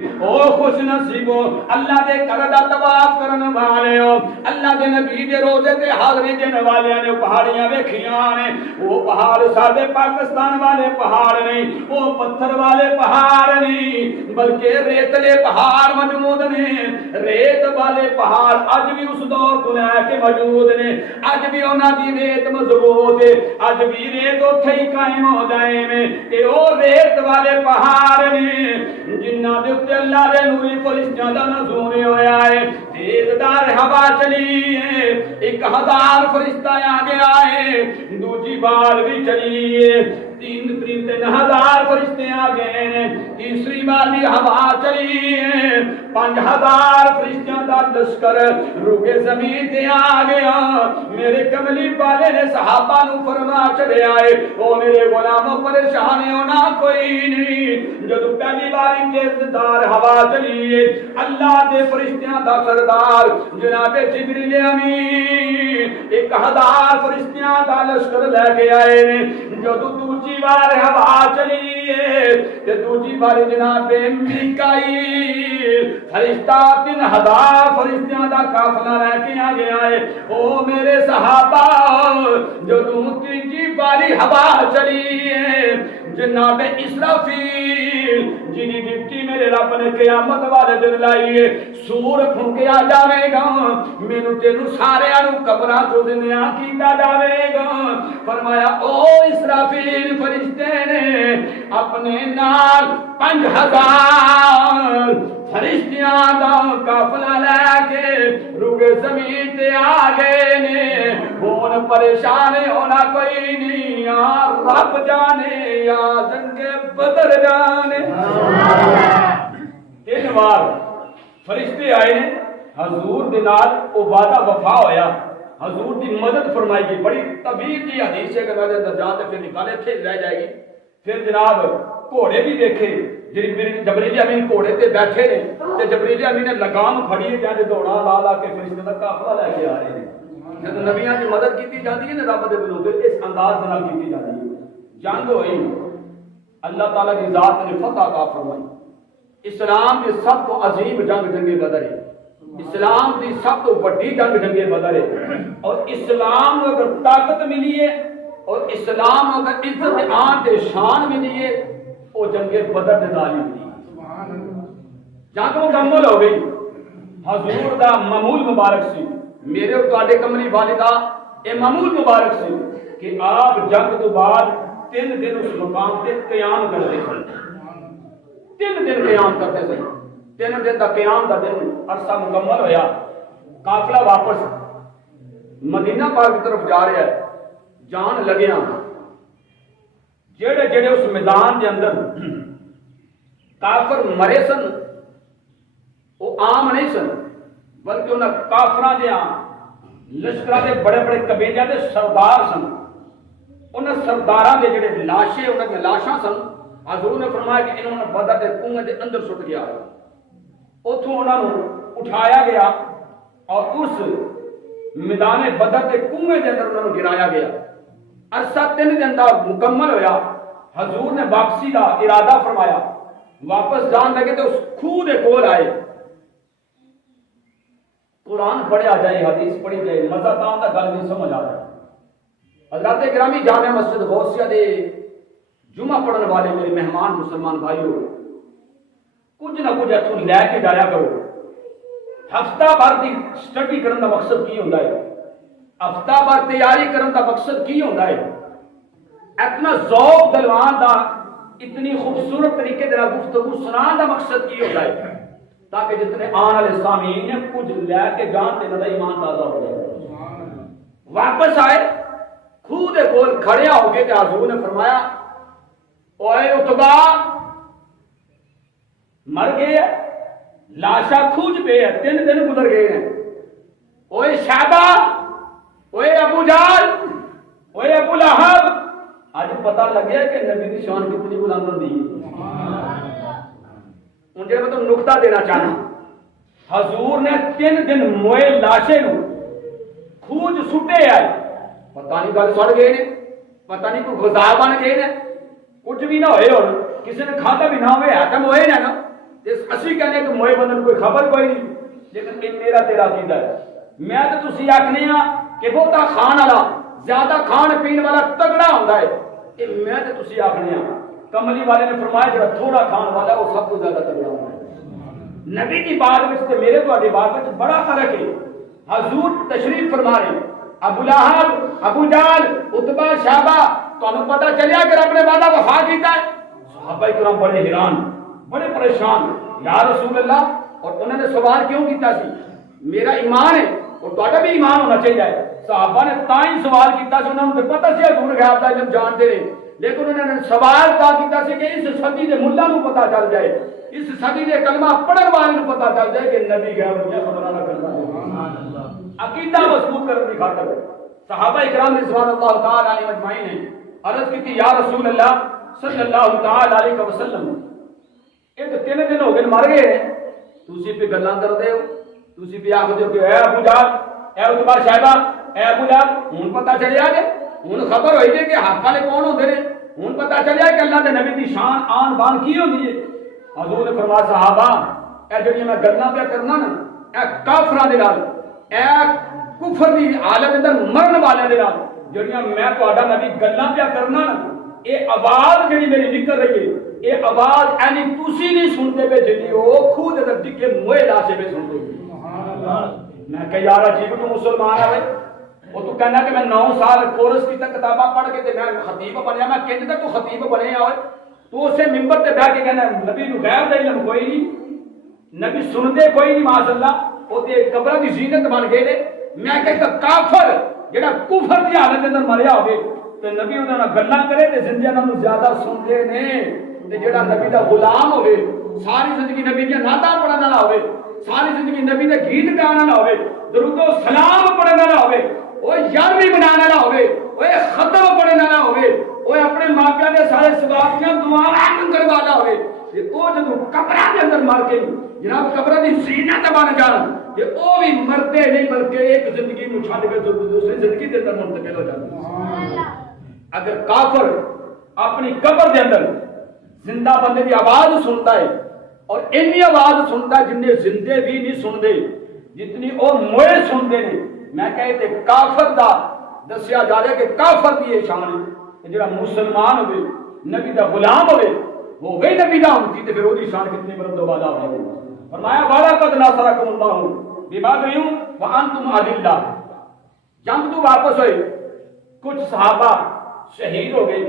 او خوش نصیبو اللہ دے گھر دا طواف کرن والے ہو، اللہ دے نبی دے روزے تے حاضری دین والے نے پہاڑیاں ویکھیاں نے، وہ پہاڑ ساڈے پاکستان والے پہاڑ نہیں، وہ پتھر والے پہاڑ نہیں، بلکہ ریتلے پہاڑ موجود نے، ریت والے پہاڑ اج بھی اس دور کو لے کے موجود نے، اج بھی انہاں دی ریت مضبوط ہے، اج بھی ریت اوتھے ہی قائم ہو جائے میں کہ او ریت والے پہاڑ نے جنہاں دے اللہ دے نوری فرشتیاں دا نزول ہویا ہے، تیز دار ہوا چلی ہے، 1000 فرشتہ آگے آئے، دوسری بار بھی چلی ہے، 3000 فرشتے آگے ہیں، تیسری بار بھی ہوا چلی ہے، 5000 فرشتیاں دا لشکر روئے زمین تے آ گیا۔ میرے کملی والے نے صحابہ نو فرما چڑھے آئے، او میرے غلاموں پریشان ہونا کوئی نہیں، جدو پہلی باری تیز دار ہوا چلیے اللہ دے فرشتیاں دا سردار جناب جبریل امین 1000 فرشتیاں دا لشکر لے کے آئے نے، جدو دوسری بار ہوا چلیے تے دوسری بار جناب میکائیل فرشتہ 3000 فرشتیاں دا قافلہ لے کے آگے آئے۔ او میرے صحابہ جدو تیسری باری ہوا چلیے جناب اسرافیل جنہی ڈپٹی میرے رب نے قیامت والے دن لائیے، سور پھونکیا جاوے گا، مینو تینو سارے انو قبراں تو زندہ کیتا جاوے گا۔ فرمایا او اسرافیل فرشتے نے اپنے نال 5000 فرشتیاں دا قافلہ لے کے روئے زمین تے آ گئے نے، ہون پریشان ہونا کوئی نہیں، یا رب جانے یا جنگ بدر جانے۔ 3 بار فرشتے آئے نے، حضور دے نال او وعدہ وفا ہویا، حضور دی مدد فرمائی گئی، بڑی طویل جی حدیث ہے کہ میں اندر جاتے پھر نکالے تھے رہ جائے گی۔ پھر جناب گھوڑے بھی دیکھے، جبریل امین گھوڑے تے بیٹھے نے تے جبریل امین نے لگام پھڑی ہے جہاں دوڑا لا لا کے فرشتے دا قافلہ لے کے آ رہے ہیں۔ جب نبیاں دی مدد کیتی جاتی ہے نا رب دے بندوں تے اس انداز نال کیتی جاتی ہے۔ جنگ ہوئی، اللہ تعالیٰ کی ذات نے فتح عطا فرمائی۔ اسلام کی سب تو عظیم جنگ جنگ بدر ہے، اسلام کی سب تو بڑی جنگ جنگ بدر ہے، اور اسلام کو اگر طاقت ملی ہے اور اسلام کو اگر عزت آن تے شان ملی ہے وہ جنگ بدر دے نال ہی ملی ہے۔ جنگ مکمل ہو گئی، حضور دا معمول مبارک سی، میرے اور تواڈے کملی والدہ اے معمول مبارک سی کہ آپ جنگ تو بعد 3 دن اس مقام تے قیام کرتے سن، 3 دن قیام کرتے سن، 3 دن دا قیام دا دن عرصہ مکمل ہویا، قافلہ واپس مدینہ پاک کی طرف جا رہا ہے، جان لگیا جڑے جڑے اس میدان دے اندر کافر مرے سن وہ عام نہیں سن، بلکہ انہاں کافراں دے لشکراں دے بڑے بڑے قبیلیاں دے سردار سن، انہاں سرداراں دے جڑے لاشیں انہاں دے لاشاں سن، حضور نے فرمایا کہ انہوں نے بدر دے کنویں دے اندر سٹ گیا، اتھوں انہاں نوں اٹھایا گیا اور اس میدان بدر دے کنویں دے اندر انہاں نوں گرایا گیا۔ عرصہ 3 دن دا مکمل ہویا، حضور نے واپسی دا ارادہ فرمایا، واپس جان لگے تو اس کھوہ دے کول آئے، قرآن پڑھیا جائے حدیث پڑھی جائے مزہ تاں دا گل نہیں سمجھ آ رہا۔ حضرات گرامی جامع مسجد غوثیہ دے جمعہ پڑھنے والے میرے مہمان مسلمان بھائیوں، کچھ نہ کچھ اتوں لے کے جایا کرو۔ ہفتہ بھر دی سٹڈی کرن دا مقصد کی ہوندا ہے، ہفتہ بھر تیاری کرن دا مقصد کی ہوندا ہے، اتنا ذوق دلوان دا اتنی خوبصورت طریقے دے گفتگو سنان دا مقصد کی ہوندا ہے تاکہ جتنے آن والے سامعین ہیں کچھ لے کے جان تے نہ ایمان تازہ ہو جائے۔ واپس آئے، کھوہ دے کول کھڑیا ہو کے تے حضور نے فرمایا اوئے اتبا مر گئے، لاشا کھوج پہ ہے، 3 دن گزر گئے ہیں، اوئے شہبہ، اوئے ابو جہل، اوئے ابو لہب، آج پتہ لگیا کہ نبی کی شان کتنی بلند ہوندی ہے۔ مجھے میں تو نقطہ دینا چاہنا، حضور نے 3 دن موئے لاشے نو کھوج سٹے آئے، پتہ نہیں گل سڑ گئے نے، پتہ نہیں کوئی غذا بن گئے نے، کچھ بھی نہ ہوئے، اور کسی نے کھاتا بھی نہ ہوئے، حاکم ہوئے نا، اسی کہنے کہ موئے بندن کوئی خبر کوئی نہیں، لیکن یہ میرا تیرا عقیدہ ہے۔ میں تو تسی آکھنے ہاں کہ بہتا کھان والا زیادہ کھان پین والا تگڑا ہوتا ہے، یہ میں تو تسی آکھنے ہاں۔ کملی والے نے فرمایا جو تھوڑا کھان والا وہ سب کو زیادہ تگڑا ہوتا ہے۔ نبی کی بات میں تے میرے تو بات میں بڑا فرق ہے۔ حضور تشریف فرما رہے ہیں، ابو لہب، ابو جہل، عتبہ، شیبہ، تو انہوں پتہ چلیا کہ رب نے وعدہ وفا کیتا ہے۔ صحابہ کرام بڑے حیران، بڑے پریشان، یا رسول اللہ، اور انہوں نے سوال کیوں کیتا سی؟ میرا ایمان ہے اور تہاڈا بھی ایمان ہونا چاہیے۔ صحابہ نے تائیں سوال کیتا سی، انہوں نے پتہ سی حضور غیب دا علم جانتے رہے، لیکن انہوں نے سوال تا کیتا سی کہ اس صدی دے ملا نو پتہ چل جائے، اس صدی دے کلمہ پڑھن والے نو پتہ چل جائے کہ نبی غیب دی خبراں نہ کرتا ہے۔ عقیدہ مضبوط کرنے کی خاطر صحابہ اکرام رضوان اللہ تعالی علیہم اجمعین نے عرض کی تھی، یا رسول اللہ صلی اللہ تعالی علیہ وسلم، یہ تو 3 دن ہو گئے مر گئے ہیں، تسی پہ گلاں کردے ہو، تسی پہ آکھدے ہو کہ اے ابو جہل، اے عتبہ شیبہ، اے ابو لہب، ہن پتہ چلیا کہ ہن خبر ہوئی ہے کہ حق والے کون ہوندے نے، ہن پتہ چلیا کہ اللہ دے نبی دی شان آن بان کی ہوندی ہے۔ حضور نے فرمایا صحابہ اے جڑی میں گلاں پہ کرنا نا، اے کافراں دے نال، اے کفر دی حالت اندر مرن والے دے نال جڑیاں میں تہاڈا نبی گلاں پہ کرنا نا، اے آواز جڑی میری نکل رہی ہے، اے آواز اینی تسی نہیں سنتے پہ جڑی او خود دے ڈگے موئے لاشے پہ سنتے پہ۔ میں کہ یار عجیب تو مسلمان ہے، وہ تو کہنا کہ میں 9 سال کورس کی تک کتاباں پڑھ کے تے میں خطیب بنیا، میں کہنے تک تو خطیب بنے ہوئے تو اسے ممبر تے بیٹھ کے کہنا نبی نو غیب دا علم کوئی نہیں، نبی سنتے کوئی نہیں، ماشاء اللہ وہ تے قبر دی زینت بن گئے نے۔ میں کہ کافر جڑا کفر دی حالت اندر مریا ہوے تے نبی انہاں نال گلاں کرے تے زندگیاں نوں زیادہ سنتے نے، تے جڑا نبی دا غلام ہوے ساری زندگی نبی دی نعتاں پڑھن والا ہوے، ساری زندگی نبی دے گیت گانا نہ ہوے، درود و سلام پڑھن والا ہوے، او یارویں منانا نہ ہوے، او ختم پڑھن والا ہوے، او اپنے ماں پیو دے سارے ثواب دیاں دعاواں منگن والا ہوے، تے او جدوں قبراں دے اندر مر کے جناب قبراں دی زینت بن جان تے او بھی مرتے نہیں بلکہ ایک زندگی نوں چھڈ کے دوسری زندگی دے اندر منتقل ہو جاندے۔ اگر کافر اپنی قبر دے اندر زندہ بندے دی آواز سنتا ہے اور اتنی آواز سنتا ہے جنہیں زندے بھی نہیں سنتے جتنی وہ موئے سنتے ہیں، میں کہتے کافر دا دسیا جا رہا ہے کہ کافر دی یہ شان ہے، جڑا مسلمان ہوئے نبی دا غلام ہوئے وہ وہی نبی دا ہوتی تے پھر وہ دی شان کتنی بلند و بالا ہوئی۔ فرمایا وَلَقَدْ نَصَرَكُمُ اللَّهُ بِبَدْرٍ وَأَنْتُمْ أَذِلَّةٌ، جنگ تو واپس ہوئے، کچھ صحابہ شہید ہو گئے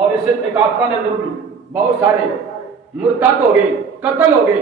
اور اس سے کافروں نے اندر بھی بہت سارے مرتد ہو گئے، قتل ہو گئے،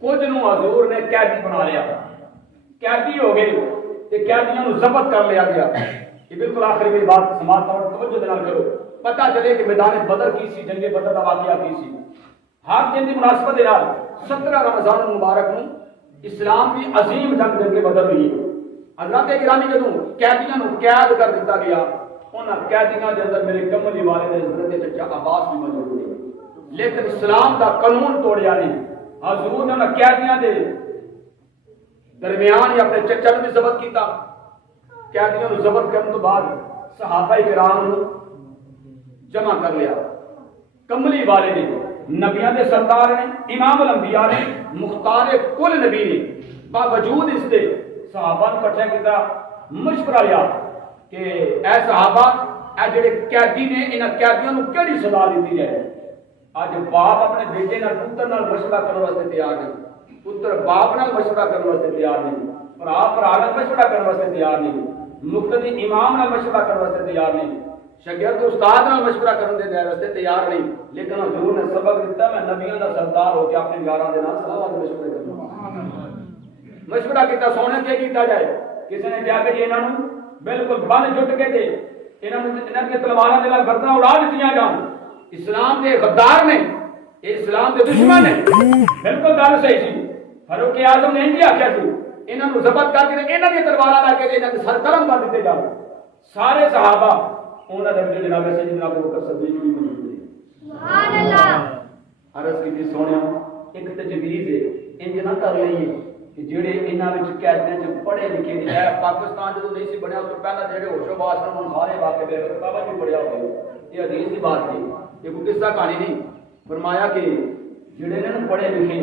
کچھ نو حضور نے قیدی بنا لیا، قیدی ہو گئے تے قیدیاں نو ضبط کر لیا گیا۔ یہ بالکل آخری میں بات سماعت اور توجہ نال کرو، پتہ چلے کہ میدان بدر کی سی، جنگ بدر کا واقعہ کی سی۔ ہر دن کی مناسبت کے نال 17 رمضان المبارک نو اسلام کی عظیم جنگ بدر ہوئی ہے۔ حضرات گرامی جدوں قیدیاں نو قید کر دیتا گیا، انہاں قیدیاں دے اندر میرے کملی والے نے حضرت چچا عباس بھی موجود ہوئے، لیکن اسلام دا قانون توڑیا نہیں۔ حضور نے انہاں قیدیاں دے درمیان ہی اپنے چچا نو بھی ضبط کیتا۔ قیدیاں نو ضبط کرنے تو بعد صحابہ کرام نو جمع کر لیا۔ کملی والے نے نبیاں دے سردار نے، امام الانبیاء نے، مختار کل نبی نے، باوجود اس دے صحابہ نے کٹھا کیتا، مشورہ لیا کہ اے صحابہ اے جڑے قیدی نے انہاں قیدیاں نو کیڑی سزا دیتی جائے۔ اج باپ اپنے بیٹے نال پتر نال مشورہ کرنے واسطے تیار نہیں، پتر باپ نال مشورہ کرنے واسطے تیار نہیں، بھرا نال مشورہ کرنے واسطے تیار نہیں، مقتدی امام نال مشورہ کرنے واسطے تیار نہیں، شاگرد استاد نال مشورہ کرنے دے واسطے تیار نہیں۔ لیکن حضور نے سبق دیتا میں نبیوں دا سردار ہو کے اپنے یاراں دے نال صلاح دے مشورے کرنا۔ مشورہ کیتا سونے تے کیتا جائے، کسی نے کہا کہ جی انہاں نوں بالکل بن جٹ کے دے انہاں نوں انہاں دی تلواراں دے نال گردناں اڑا دتیاں جان، اسلام دے غدار نے، یہ اسلام دے دشمن نے۔ بالکل گل صحیح سی، فاروق اعظم نے انہی آکھیا سی انہاں نوں ضبط کر کے انہاں دی تلواراں لا کے انہاں دے سر قلم کر دتے جان۔ سارے صحابہ انہاں دے وچ جناب سیدنا ابو بکر صدیق بھی موجود تھے۔ سبحان اللہ۔ عرض کی سونیا ایک تجویز ہے، انج نہ کر لئیے کہ جڑے انہاں وچ قیدیاں چ پڑھے لکھے نے، پاکستان جدوں نہیں سی بنیا اس تو پہلا جڑے ہوش و باش نال سارے واقعے بے بابا جی پڑھیا ہوئے، یہ حدیث کی بات ہے، یہ کوئی قصہ کہانی نہیں۔ فرمایا کہ جڑے نے پڑھے لکھے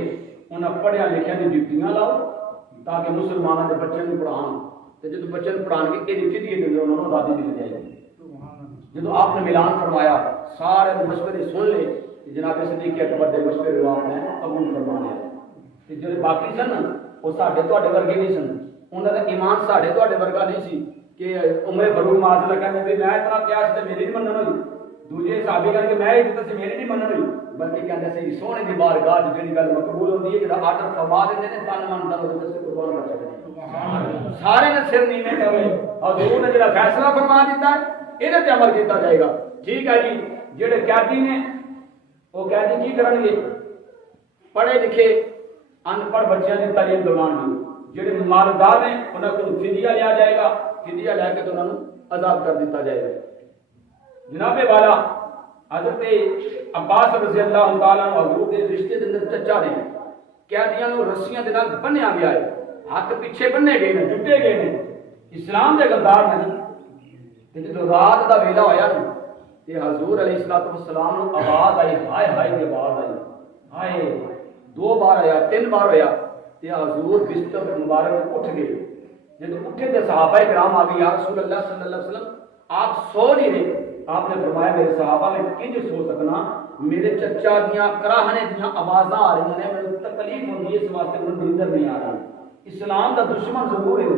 انہاں پڑھیا لکھیا دی ڈیوٹیاں لاؤ تاکہ مسلمانوں کے بچے کو پڑھان تے جدوں بچے کو پڑھان کے یہ فدیے دے انہاں نوں آزادی مل جائے گی جدوں آپ نے اعلان فرمایا سارے مشورے سن لے جناب صدیق اکبر دے مشورے کو آپ نے قبول فرمایا تے جڑے باقی سن وہ ساڈے تواڈے ورگے نہیں سن انہاں دا ایمان ساڈے تواڈے ورگا نہیں سی کہ عمر فاروق معاذ اللہ کہندے بھی میں اتنا قیاس تے میری نہیں منن ہوئی دوجے صحابی کہندے کہ میں یہ تے میری نہیں منن ہوئی بلکہ کہندے سی سونے دی بارگاہ وچ جڑی گل مقبول ہوندی ہے جڑا آرڈر فرما دیندے نے تن من دل تے قربان کر چھڈے سارے نے سر نیویں کرے حضور نے جڑا فیصلہ فرما دیتا ہے یہ تے عمل کیتا جائے گا ٹھیک ہے جی جڑے قیدی نے وہ قیدی کی کرن گے پڑھے لکھے ان پڑھ بچیاں دی تعلیم دلوان گے جڑے مالدار ہیں انہاں کو فدیہ لیا جائے گا فدیہ لے کے تو انہاں نوں آزاد کر دیتا جائے گا جناب والا حضرت عباس رضی اللہ تعالیٰ عنہ حضور کے رشتے دے اندر چچا نے قیدیاں نوں رسیاں دے نال بنیا گیا ہے ہاتھ پیچھے بننے گئے نے جٹے گئے نے اسلام دے غدار نے تے جدوں رات دا ویلا ہویا نا تے حضور علیہ الصلوۃ والسلام نوں آواز آئی ہائے ہائے دی آواز آئی ہائے 2 بار آیا 3 بار ہویا تے حضور بستر مبارک اٹھ گئے جب اٹھے تے صحابہ کرام آ گئے یا رسول اللہ صلی اللہ علیہ وسلم آپ سو نہیں رہے آپ نے فرمایا میرے صحابہ میں کنج سو سکنا میرے چچا دیاں کراہنے دیاں آوازاں آ رہی ہیں میرے تکلیف ہوندی ہے اس واسطے مجھے نیندر نہیں آ رہی اسلام دا دشمن ضرور ہے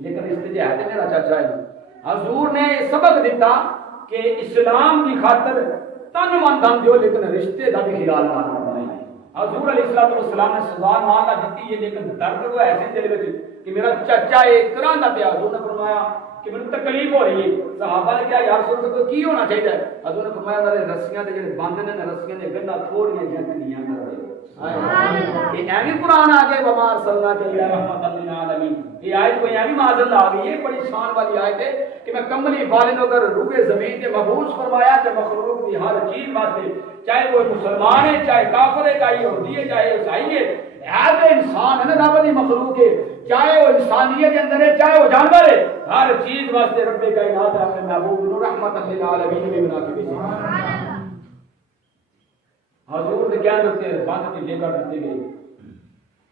لیکن استجابت میرا چچا ہے حضور نے سبق دیتا کہ اسلام کی خاطر تن من دم دیو لیکن رشتے دا بھی خیال نہ کرنا ہے حضور علیہ الصلوۃ والسلام نے سزا مالا دیتی ہے لیکن درد وہ ایسے دل وچ کہ میرا چچا ایک طرح دا پیا حضور نے فرمایا کہ مجھے تکلیف ہو رہی ہے صحابہ نے کہا یا رسول اللہ کی ہونا چاہیے حضور نے فرمایا انہاں دے رسیاں دے جڑے بند نے رسیاں دے گنڈا تھوڑیاں جیاں کنیاں کر دے یہ ایویں قرآن آ گئے وما ارسلنا کے رحمۃ للعالمین یہ آیت کوئی ایویں معذل آ گئی ہے بڑی شان والی آیت ہے کہ میں کملی بالن اگر روئے زمین کے مبعوث فرمایا کہ مخلوق کی ہر چیز واسطے چاہے وہ مسلمان ہے چاہے کافر ہے چاہے یہودی ہے چاہے عیسائی ہے ہر انسان ہے رب دی مخلوق ہے چاہے وہ انسانیت کے اندر ہے چاہے وہ جانور ہے ہر چیز واسطے رب کائنات ہے اپنے محبوب نور رحمت للعالمین میں بنا کے بھیجا حضور نے کیا کرتے ہیں بات کی جگہ کرتے گئے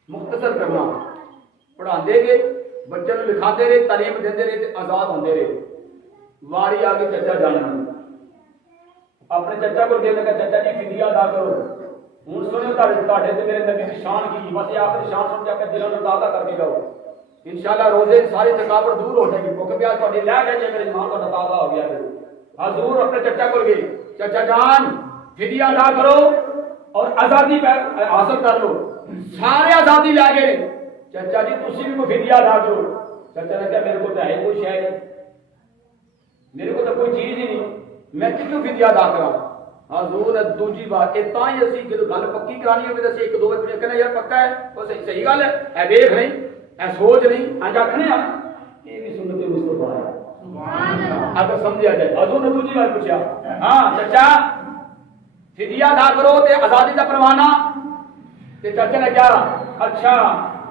مختصر کرنا پڑھاندے گئے بچوں کو لکھاتے رہے تعلیم دیندے رہے تے آزاد ہوندے رہے واری آگے چچا جانا اپنے چچا کو کہنے کا چچا جی فدیہ ادا کرو ہوں سنو تہاڈے تے میرے نبی کی شان کی بس یہ آخری شان سن کے اپنے دلوں میں تازہ کر کے جاؤ انشاءاللہ روزے ساری تھکاوٹ دور ہو جائے گی کیونکہ پیار تہاڈی لے گئے میرے ایمان تہاڈا تازہ ہو گیا حضور اپنے چچا کو گئے چچا جان فدیہ ادا کرو اور آزادی حاصل کر لو سارے آزادی لے گئے چچا جی تسی بھی کوئی فدیہ ادا کرو چچا نے کہا میرے کو تو ہے کوئی شے نہیں میرے کو تو کوئی چیز ہی نہیں میں کتوں فدیہ ادا کرا حضور نے دوجی بات اے تاں ہی اسی جدوں گل پکی کرانی ہوے تے اسی ایک دو بار کہنا یار پکا ہے او صحیح گل ہے اے ویکھ نہیں اے سوچ نہیں اج آکھنے آ یہ بھی سنت مصطفی ہے سبحان اللہ اگر سمجھا جائے حضور نے دوجی بار پوچھا ہاں چچا فدیہ ادا کرو تے آزادی دا پروانہ تے چچا نے کہا اچھا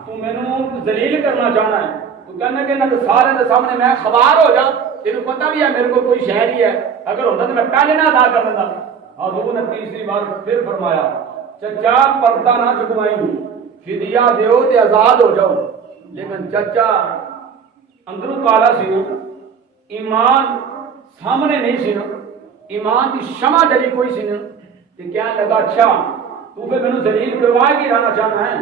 تو مینوں ذلیل کرنا چاہنا ہے تو کہنا کہ نہ سارے دے سامنے میں خوار ہو جا تینوں پتہ بھی ہے میرے کو کوئی شے نہیں ہے اگر ہوندا تے میں پہلے نہ ادا کر دیندا حضور نے تیسری بار پھر فرمایا چچا پردہ نہ چکوائیں فدیہ دیو تے آزاد ہو جاؤ لیکن چچا اندروں کالا سی ایمان سامنے نہیں سی ایمان کی شمع جلی کوئی سی کہ کیا لگا اچھا تو پھر مینوں ذلیل کروا کے رہنا چاہنا ہے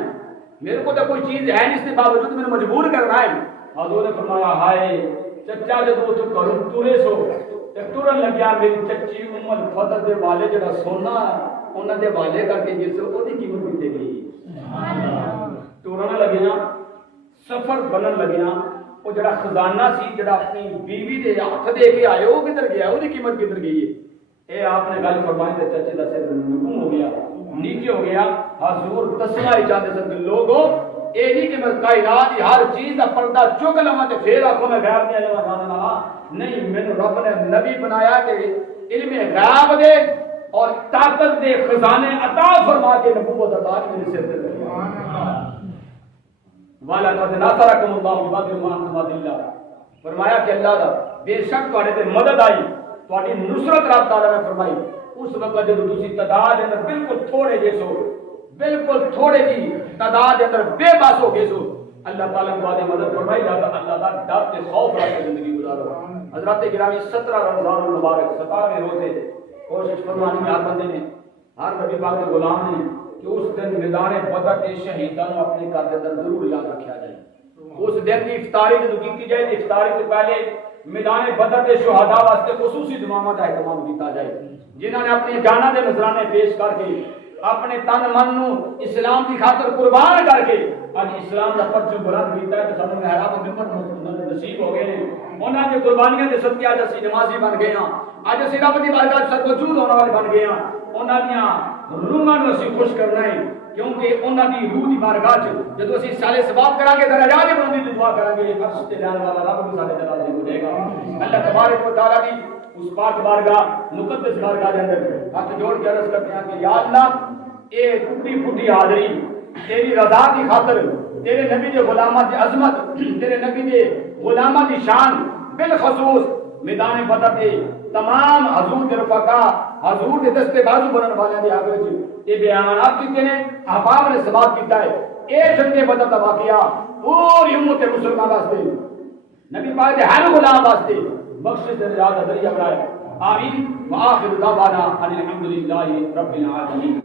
میرے کو تو کوئی چیز ہے نہیں اس کے باوجود میں مجبور کرنا ہے حضور نے فرمایا ہائے چچا جدوں تو گھروں ٹرے سو تے ٹرن لگیا میری چچی ام الفضل دے والے جڑا سونا انہاں دے والے کر کے جس او دی قیمت کتے گئی سبحان اللہ ٹرن لگیا سفر بنن لگیا او جڑا خزانہ سی جڑا اپنی بیوی دے ہاتھ دے کے آئے او کدھر گیا او دی قیمت کدھر گئی ہے اے آپ نے گل فرمائی تے چچے دا سر نگم ہو گیا نیچے ہو گیا حضور تسلا ہی چاہتے سن کہ لوگوں اے نہیں کہ میں کائنات کی ہر چیز کا پردہ چک لواں تے پھر آکھو میں غیب نہیں آیا جاننا نہیں مینوں رب نے نبی بنایا کہ علم غیب دے اور طاقت دے خزانے عطا فرما کے نبوت عطا میرے سر تے سبحان اللہ والا قد نصرکم اللہ ببدر ما اللہ فرمایا کہ اللہ دا بے شک تواڈے تے مدد آئی تواڈی نصرت رب تعالی نے فرمائی اس وقت جب تسی تعداد میں بالکل تھوڑے جے سو بالکل تھوڑے جی تعداد اندر بے بس ہو گئے سو اللہ تعالیٰ کو آدھے مدد فرمائی جاتا اللہ کا ڈر تے خوف رکھ کے زندگی گزارو. حضرات گرامی 17 رمضان المبارک 17ویں روزے کوشش فرمانی میں ہر بندے نے ہر نبی پاک کے غلام نے کہ اس دن میدان بدر کے شہیدان اپنے گھر کے اندر ضرور یاد رکھا جائے. اس دن کی افطاری جو کی جائے افطاری سے پہلے میدان بدر کے شہداء واسطے خصوصی دعاواں کا اہتمام کیتا جائے جنہوں نے اپنی جاناں دے نذرانے پیش کر کے اپنے تن من نو اسلام کی خاطر قربان کر کے اج اسلام کا پرچم بلند کیتا ہے تو سانوں محراب ممبر نصیب ہو گئے ہیں. انہاں دی قربانیاں دے صدقے اج اسی نمازی بن گئے ہاں. اج اسی رب دی بارگاہ سر وجود ہونے والے بن گئے ہاں. انہاں دیاں روحاں نو اسی خوش کرنا ہے کیونکہ انہاں دی روح دی بارگاہ وچ جدوں اسی سالے ثواب کران گے درجات دی بلندی دی دعا کران گے عرش تے جان والا رب بھی سارے جلال دے دے گا. اللہ تبارک و تعالی دی اس پاک بارگاہ مقدس بارگاہ دے اندر ہاتھ جوڑ کے عرض کرتے ہیں کہ یا اللہ اے ٹوٹی پھوٹی حاضری تیری رضا کی خاطر تیرے نبی دے غلاماں دی عظمت تیرے نبی دے غلاماں دی شان بالخصوص میدان بدر دے تمام حضور دے رفقا حضور دے دستے بازو بنن والے دے آگے وچ یہ بیانات کیتے نے احباب نے سماعت کیتا ہے. اے جنگ بدر دا واقعہ پوری امت مسلمان واسطے نبی پاک دے ہر غلام واسطے بخشش دے نجات دا ذریعہ بنائے. آمین. وآخر دعوانا ان الحمد للہ رب العالمین.